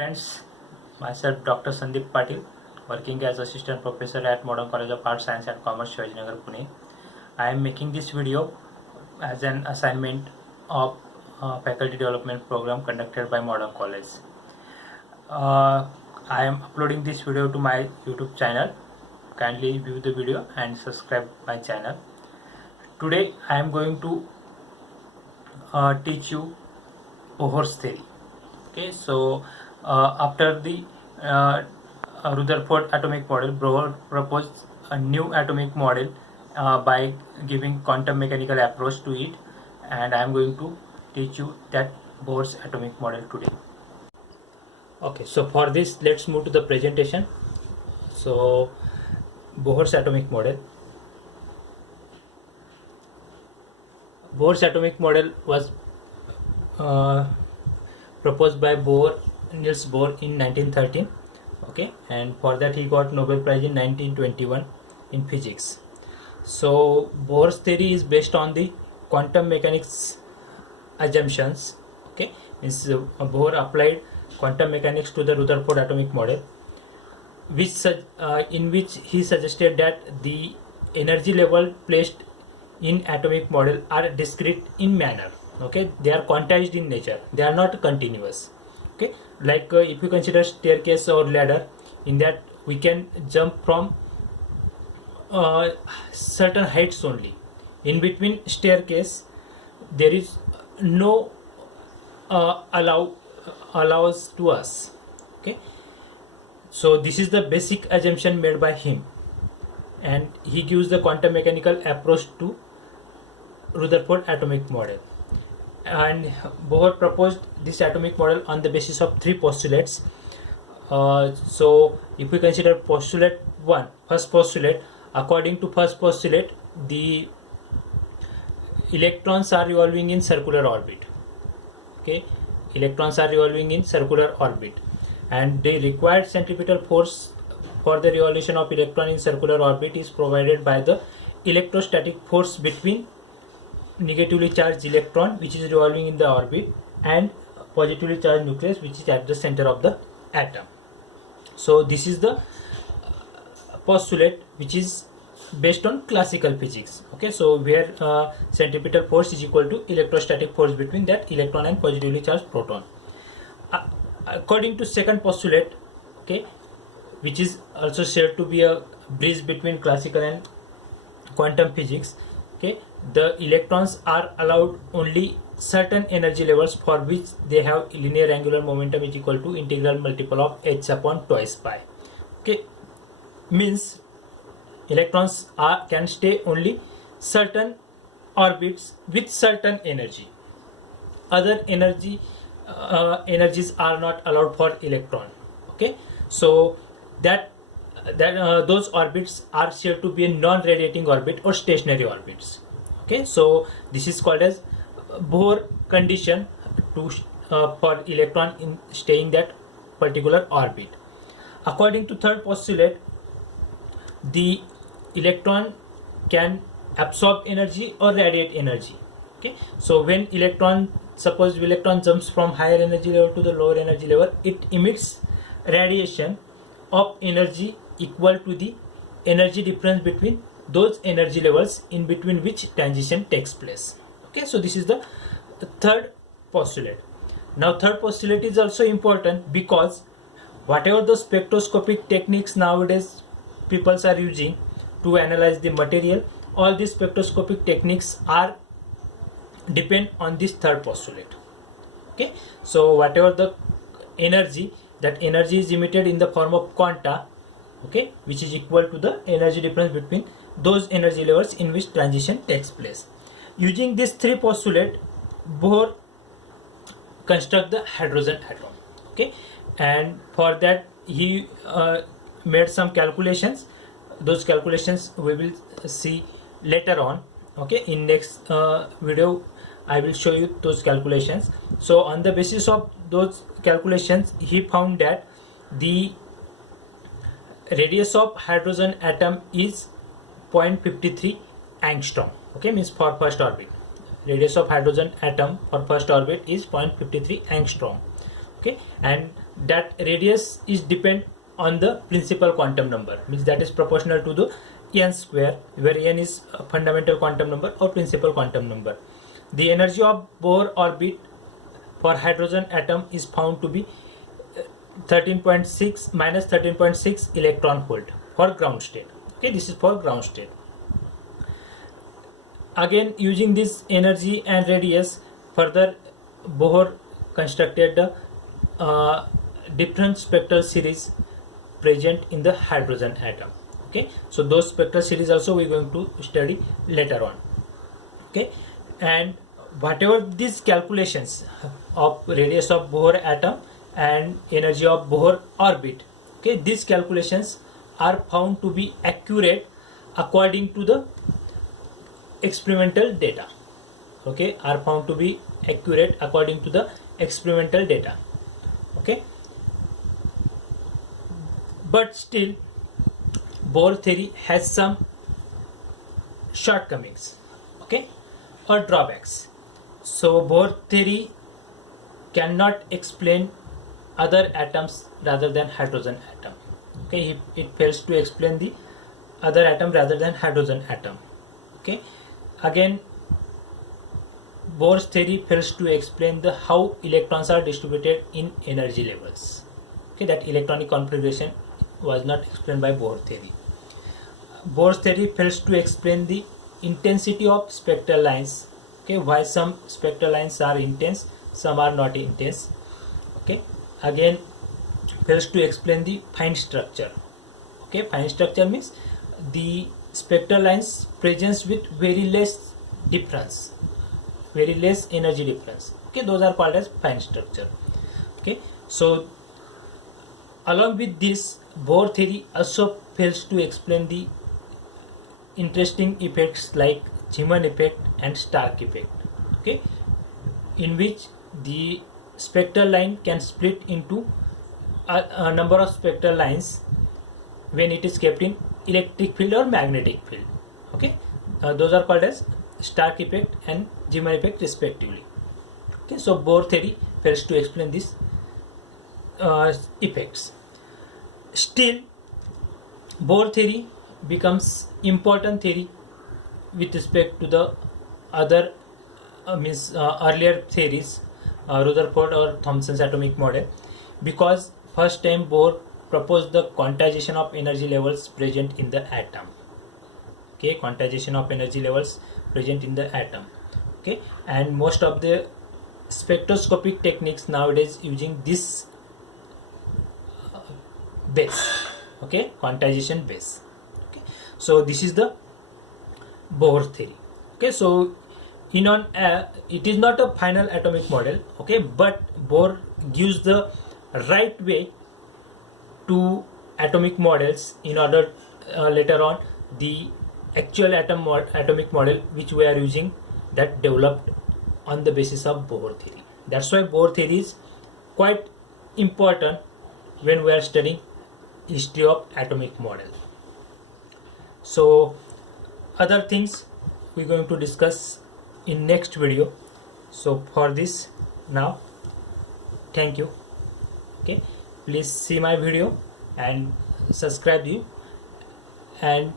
Friends, myself Dr. Sandeep Patil, working as Assistant Professor at Modern College of Arts, Science and Commerce, Shivajinagar, Pune. I am making this video as an assignment of faculty development program conducted by Modern College. I am uploading this video to my YouTube channel. Kindly view the video and subscribe my channel. Today I am going to teach you Bohr's theory. Okay, so after the Rutherford atomic model, Bohr proposed a new atomic model by giving quantum mechanical approach to it, and I am going to teach you that Bohr's atomic model today. Okay, so for this let's move to the presentation. So Bohr's atomic model. Bohr's atomic model was proposed by Niels Bohr in 1913. Okay, and for that he got Nobel Prize in 1921 in physics. So Bohr's theory is based on the quantum mechanics assumptions. Okay, Bohr applied quantum mechanics to the Rutherford atomic model, in which he suggested that the energy level placed in atomic model are discrete in manner. Okay, they are quantized in nature, they are not continuous. Okay, like if you consider staircase or ladder, in that we can jump from certain heights only. In between staircase there is no allows to us. Okay, so this is the basic assumption made by him, and he gives the quantum mechanical approach to Rutherford atomic model. And Bohr proposed this atomic model on the basis of three postulates. So if we consider postulate 1, first postulate, according to first postulate, the electrons are revolving in circular orbit. Okay, electrons are revolving in circular orbit, and the required centripetal force for the revolution of electron in circular orbit is provided by the electrostatic force between negatively charged electron which is revolving in the orbit and positively charged nucleus which is at the center of the atom. So this is the postulate which is based on classical physics. Okay, so where centripetal force is equal to electrostatic force between that electron and positively charged proton. According to second postulate, okay, which is also said to be a bridge between classical and quantum physics. Okay, the electrons are allowed only certain energy levels for which they have linear angular momentum is equal to integral multiple of h upon twice pi. Okay, means electrons can stay only certain orbits with certain energy. Other energies are not allowed for electron. Okay, so those orbits are said to be a non-radiating orbit or stationary orbits. Okay, so this is called as Bohr condition to for electron in staying that particular orbit. According to third postulate, the electron can absorb energy or radiate energy. Okay, so when suppose electron jumps from higher energy level to the lower energy level, it emits radiation of energy equal to the energy difference between those energy levels in between which transition takes place. Okay, so this is the third postulate. Now third postulate is also important because whatever the spectroscopic techniques nowadays people are using to analyze the material, all these spectroscopic techniques are depend on this third postulate. Okay, so whatever the energy, that energy is emitted in the form of quanta, okay, which is equal to the energy difference between those energy levels in which transition takes place. Using these three postulate, Bohr construct the hydrogen atom. Okay, and for that he made some calculations. Those calculations we will see later on. Okay, in next video I will show you those calculations. So on the basis of those calculations, he found that the radius of hydrogen atom is 0.53 angstrom. Okay, means for first orbit, radius of hydrogen atom for first orbit is 0.53 angstrom. Okay, and that radius is depend on the principal quantum number, means that is proportional to the n square, where n is a fundamental quantum number or principal quantum number. The energy of Bohr orbit for hydrogen atom is found to be 13.6 minus 13.6 electron volt for ground state. Okay, this is for ground state. Again, using this energy and radius, further Bohr constructed the different spectral series present in the hydrogen atom. Okay, so those spectral series also we are going to study later on. Okay, and whatever these calculations of radius of Bohr atom and energy of Bohr orbit, okay, these calculations are found to be accurate according to the experimental data. Okay, are found to be accurate according to the experimental data. Okay, but still Bohr theory has some shortcomings, okay, or drawbacks. So Bohr theory cannot explain other atoms rather than hydrogen atom. Okay, it fails to explain the other atom rather than hydrogen atom. Okay, again Bohr's theory fails to explain the how electrons are distributed in energy levels. Okay, that electronic configuration was not explained by Bohr theory. Bohr's theory fails to explain the intensity of spectral lines. Okay, why some spectral lines are intense, some are not intense. Okay, again fails to explain the fine structure. Okay, fine structure means the spectral lines presents with very less difference, very less energy difference. Okay, those are called as fine structure. Okay, so along with this, Bohr theory also fails to explain the interesting effects like Zeeman effect and Stark effect. Okay, in which the spectral line can split into a number of spectral lines when it is kept in electric field or magnetic field. Okay, those are called as Stark effect and Zeeman effect respectively. Okay, so Bohr theory fails to explain these effects. Still, Bohr theory becomes important theory with respect to the other earlier theories, Rutherford or Thomson's atomic model, because first time Bohr proposed the quantization of energy levels present in the atom. Okay, quantization of energy levels present in the atom. Okay, and most of the spectroscopic techniques nowadays using this base. Okay, quantization base. Okay, so this is the Bohr theory. Okay, so it is not a final atomic model. Okay, but Bohr gives the right way to atomic models in order later on the actual atomic model which we are using, that developed on the basis of Bohr theory. That's why Bohr theory is quite important when we are studying history of atomic model. So other things we're going to discuss in next video. So for this now, thank you. Okay, please see my video and subscribe you, and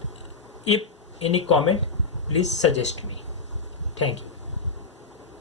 if any comment, please suggest me. Thank you.